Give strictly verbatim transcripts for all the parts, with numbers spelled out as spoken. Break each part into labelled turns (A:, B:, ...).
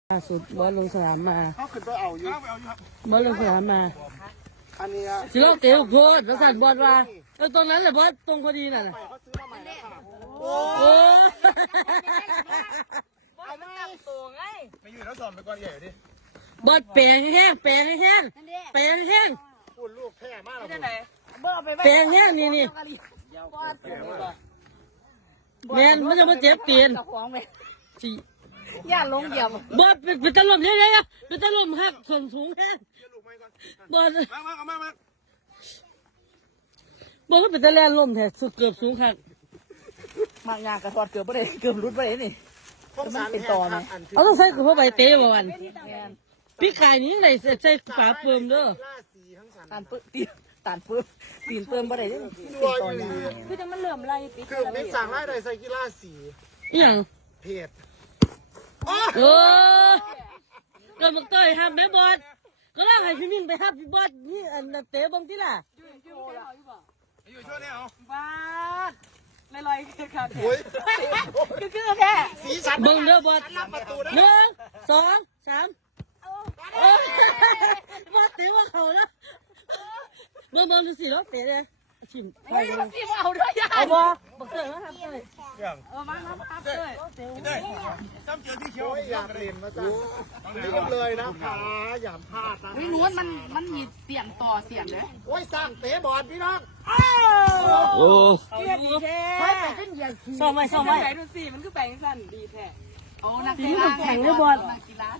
A: ล่าสุดบอลลงสนามมา
B: เขาขึ้นไปเอาอยู่
A: บอลลงสนามมา
B: อันนี้
A: สิเราเตะลูกโทษประสานบอลว่าแล้วตรงนั้นแหละบอลตรงพอดีน่ะนะ
B: เขาซื้อมาใหม่แล้วค่ะโอ้
A: โอ้
B: เอาไม่
C: ไม่อยู่แล้วสอบไปก่อนใหญ่ดิ
A: บอลแปลงแห้งแปลงแห้งแปลงแห้ง
B: พูดลูกแพ้มากเลย
A: แปลงแห้งนี่นี่แมนมันจะมาเจ็บเตียนสิ
D: ย่าลงเหยียบบ
A: อลเป็นเป็นตะลมเนี่ยเนี่ยเป็นตะลมหักส่วนสูงแห้งบอล
C: มามาเอามามา
A: บอลก็เป็นตะแลนลมแท้สุดเกือบสูงหัก
D: มางานกระทอดเกือบไม่ได้เกือบรุดไม่ได้นี่
B: มันเป็นต่อไหม
A: เอาต้องใส่กระเพาะใบเตะบ่วันพี่ขายนี้ไหนใส่ฝาเปิมเด้อ
B: ล่าสีทั้งสัน
D: ตานปื้ตีตานปื้ตีนเติมไม่ได้นี่
B: ตัวอยู่ดี
D: คือจะมันเริ่มไล่ติด
B: คือเป็นสั่งไล่ใดใส่กีฬาสี
A: อีหยัง
B: เพจ
A: โอ้ก็มึงต่อยห้ามแม่บอลก็ล่างให้พี่นิ่มไปห้ามพี่บอลนี่อันนั้นเตะบังที่ล่ะ
C: อยู่ช่วงนี้เอา
D: บ้าลอยๆคือค่ะ
B: โอ้ย
D: คือคือแค่
B: สีสัน
A: เบิ่งเด้อบอล
B: รับประตูได้
A: หนึ่งสองสามโอ้ยบอลเตะว่าเขาแล้วบอลบอลดูสิแล้วเตะเลยชิมไปเลย
D: ซีเอาด้วยย่า
A: เอาบอลบักเตะมาครับเลย
D: เออมามาครับเลย
C: ได้ซ้ำเจอที่เขียว
B: โอ้ยอยากเรียนมาจ้ะรีบเลยนะคะอย่าพลาดนะ
D: ไม่รู้มันมันมีเสียงต่อเสียงเลย
B: โอ้ยสร้างเตะบอลพี่น้อง
A: โอ้
D: เกียดีแท้
A: ซ้อมไว้ซ้อมไว้
D: ไหนดูสิมันคือแปลงสั้นดีแท้โอ้นักกีฬานักกีฬา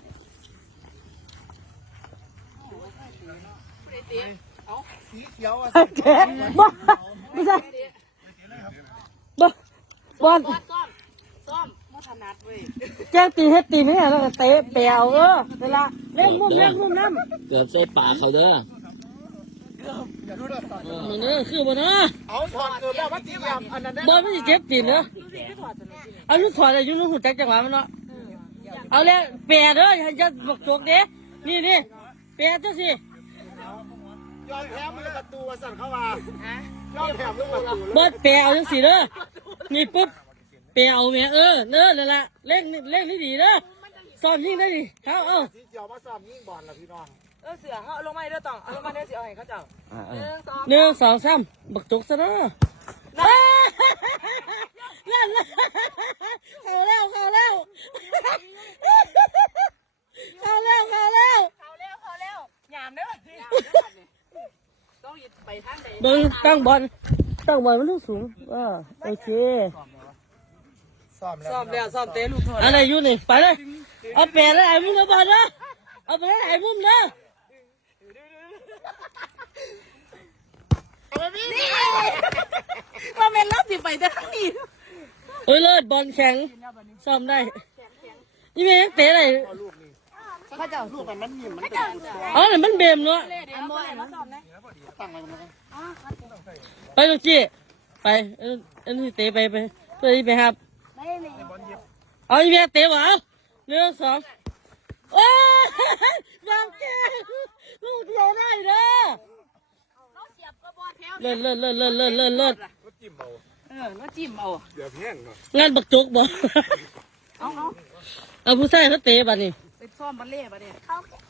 B: สีเขียวอ่ะ
A: แกบอลไม่ใช่บอลบอล
D: ซ่อมซ่อมมัถนัดเว้ย
A: แจ้งตีให้ตีไม่ได้แล้วก็เตะเปล่าเออเวลาเล่นมุมเล่นมุมน้ำ
E: เกือบใส่ปากเขาเด้อ
B: อย่าดูนะสอน
A: มันเนอะคือบ่เนอะ
B: เอาถอดเกือบแล้วว่าสีเหลี่ยมอันนั้นได้
A: บอลไม่ได้เจ็บตีนเนอะเอาลูกถอดอะไรยุ่งลูกหัวใจจังหวะมันเนาะเอาแล้วเปลี่ยนเด้ออย่าจะบกจกเด้นี่นี่เปลี่ยนจังสิ
B: ยอมแพ้มือประตูสั่นเข้ามายอมแพ้มือประตู
A: บอลเปลี่ยนเอาจังสิเด้อนี่ปุ๊บเปลี่ยนเอาแม่เออเนอะนั่นละเล่นเล่นนี่ดีเด้อซ้อมยิงได้ดิเอาเอา
B: สีเขียวมาซ้อมยิงบอลละพี่น้อง
D: เออเสือเขาลงมาได้ต่อเอาลงมาได้สิเอาให้เขาเจ้าหนึ่งสอง
A: หนึ่งสองสามบักจกซะเด้อเอ้ยเล่นเลยเข้าแล้วเข้าแล้วเข้าแล้วเข้าแล้ว
D: เขาเร็วเขาเร็วหยามเด้อต้องหยิบไปทางไหน
A: บอลตั้งบอลตั้งบอลมันต้องสูงเออโอเค
B: ซ้อมแล้ว
D: ซ้อมแล้วซ้อมเตะลูกโทษ
A: อะไรอยู่นี่ไปเลยเอาแปดแล้วไอ้มุมนะบอลนะเอาไปแล้วไอ้มุมนะ
D: นี่มาเป็นรับสิไปแต่ทั้งนี้
A: เฮ้ยเลิศบอลแข็งซ้อมได้นี่เมย์เตะอะไร
B: เอาลูกนี่
D: เขาเจ้า
B: ลูกมันมันนิ่มมันเป็นตัว
A: อ๋อเนี่ยมันเบมเนาะ
D: เด็กโมเลยมาซ้อมนะ
B: ตั้งอะไรมัน
A: ไปลูกจี้ไปเอออันนี้เตะไปไปเพื่อที่ไปครับเอาอีเมย์เตะวะหนึ่งสองโอ้ยวางแกลูกเดียวได้เด้อ
D: เราเสียบกระบอกแถว
A: เลิศเลิศเลิศเลิศเลิศเลิศเลิศ
C: ก็จิ้มเอา
D: เออแล้วจิ้มเอา
C: เดี๋ยวเพี้ยนเนาะ
A: งานบักจกบ่
D: เอาเอา
A: เอาผู้ชายเขาเตะบัดนี้
D: ไปซ้อมบัลเล่ปะเนี่ย